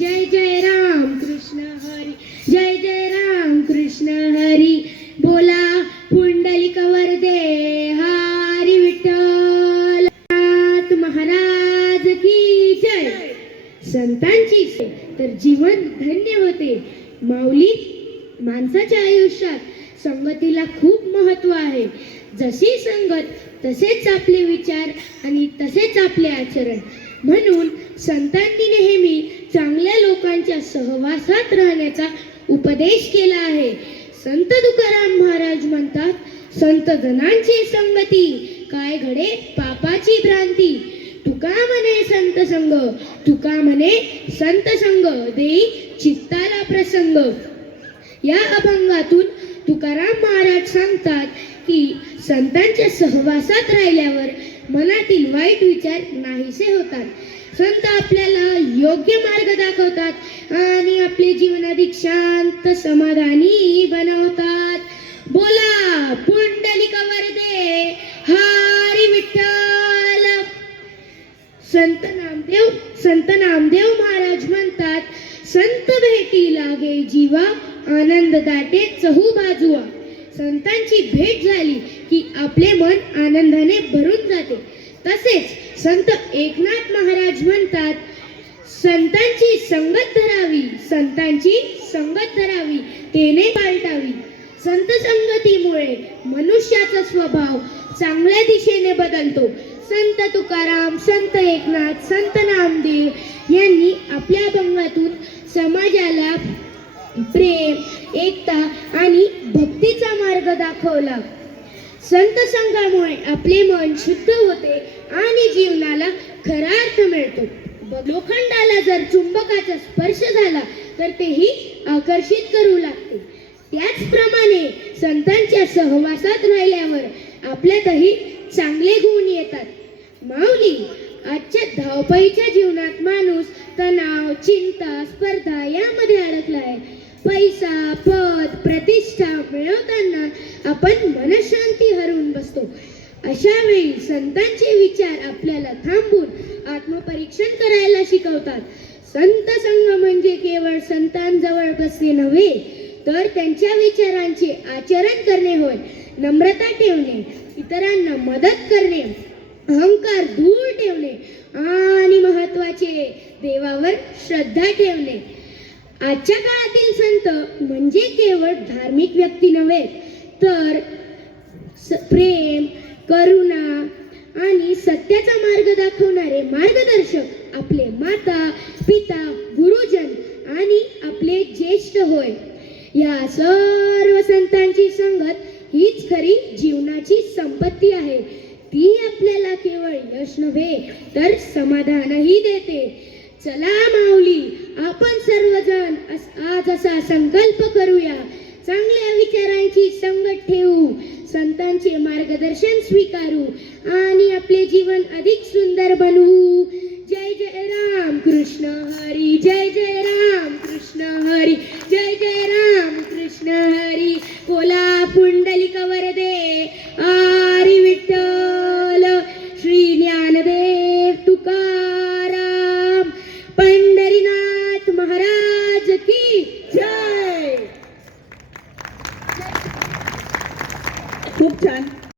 जय जय राम कृष्ण हरी, जय जय राम कृष्ण हरी. बोला पुंडलिक वरदे हरी विठ्ठल महाराज की जय. संतांची तर जीवन धन्य होते. माऊली, माणसाच्या आयुष्यात संगतीला खूप महत्त्व आहे. जशी संगत तसेच आपले विचार आणि तसेच आपले आचरण. म्हणून संतांनी नेहमी चांगल्या लोकांच्या सहवासात राहण्याचा उपदेश केला आहे. संत तुकाराम महाराज म्हणतात, संत जनांची संगती काय घडे पापाची भ्रांती. तुका म्हणे संत संग, तुका म्हणे संत संग देई चित्ताला प्रसंग. या अभंगातून तुकाराम महाराज सांगतात की संतांच्या सहवासात राहिल्यावर मनातील वाईट विचार नाहीसे होतात. संत आपल्याला योग्य मार्ग दाखवतात आणि आपले जीवन अधिक शांत समाधानी बनवतात. बोला पुंडलिक वरदे हरी विठ्ठल. संत नामदेव महाराज म्हणतात, संत भेटी लागे जीवा आनंद दाटे चहू बाजूआ. संतांची भेट झाली की आपले मन आनंदाने भरून जाते. तसेच संत एकनाथ महाराज म्हणतात, संतांची संगत धरावी, संतांची संगत धरावी तेने पालटावी. संत संगतीमुळे मनुष्याचा स्वभाव चांगल्या दिशेने बदलतो. संत तुकाराम, संत एकनाथ, संत नामदेव यांनी आपल्या अभंगातून समाजाला प्रेम, एकता आणि भक्तीचा मार्ग दाखवला. संत संघामुळे आपले मन शुद्ध होते आणि जीवनाला खरा अर्थ मिळतो. लोखंडाला जर चुंबकाचा स्पर्श झाला तर तेही आकर्षित करू लागते. त्याचप्रमाणे संतांच्या सहवासात राहिल्यावर आपल्यातही चांगले गुण येतात. माऊली, आजच्या धावपळीच्या जीवनात माणूस तणाव, चिंता, स्पर्धा यामध्ये अडकला आहे. पैसा, पद, प्रतिष्ठा मिळवताना आपण मनशांती हरवून बसतो. अशा वेळी संतांचे विचार आपल्याला थांबून आत्मपरीक्षण करायला शिकवतात. संत संग म्हणजे केवळ संतांजवळ बसणे नव्हे, तर त्यांच्या विचारांचे आचरण करणे होय. नम्रता ठेवणे, इतरांना मदत करणे, अहंकार दूर ठेवणे आणि महत्त्वाचे देवावर श्रद्धा ठेवणे. आजच्या काळातील संत म्हणजे केवळ धार्मिक व्यक्ती नव्हे, तर प्रेम, करुणा आणि सत्याचा मार्ग दाखवणारे मार्गदर्शक आपले माता, पिता, गुरुजन आणि आपले ज्येष्ठ होय. या सर्व संतांची संगत हीच खरी जीवनाची संपत्ती आहे. ती आपल्याला केवळ यश नव्हे तर समाधानही देते. चला माऊली, आपण सर्वजण आज असा संकल्प करूया, चांगल्या विचारांची संगत ठेवू, संतांचे मार्गदर्शन स्वीकारू आणि आपले जीवन अधिक सुंदर बनवू.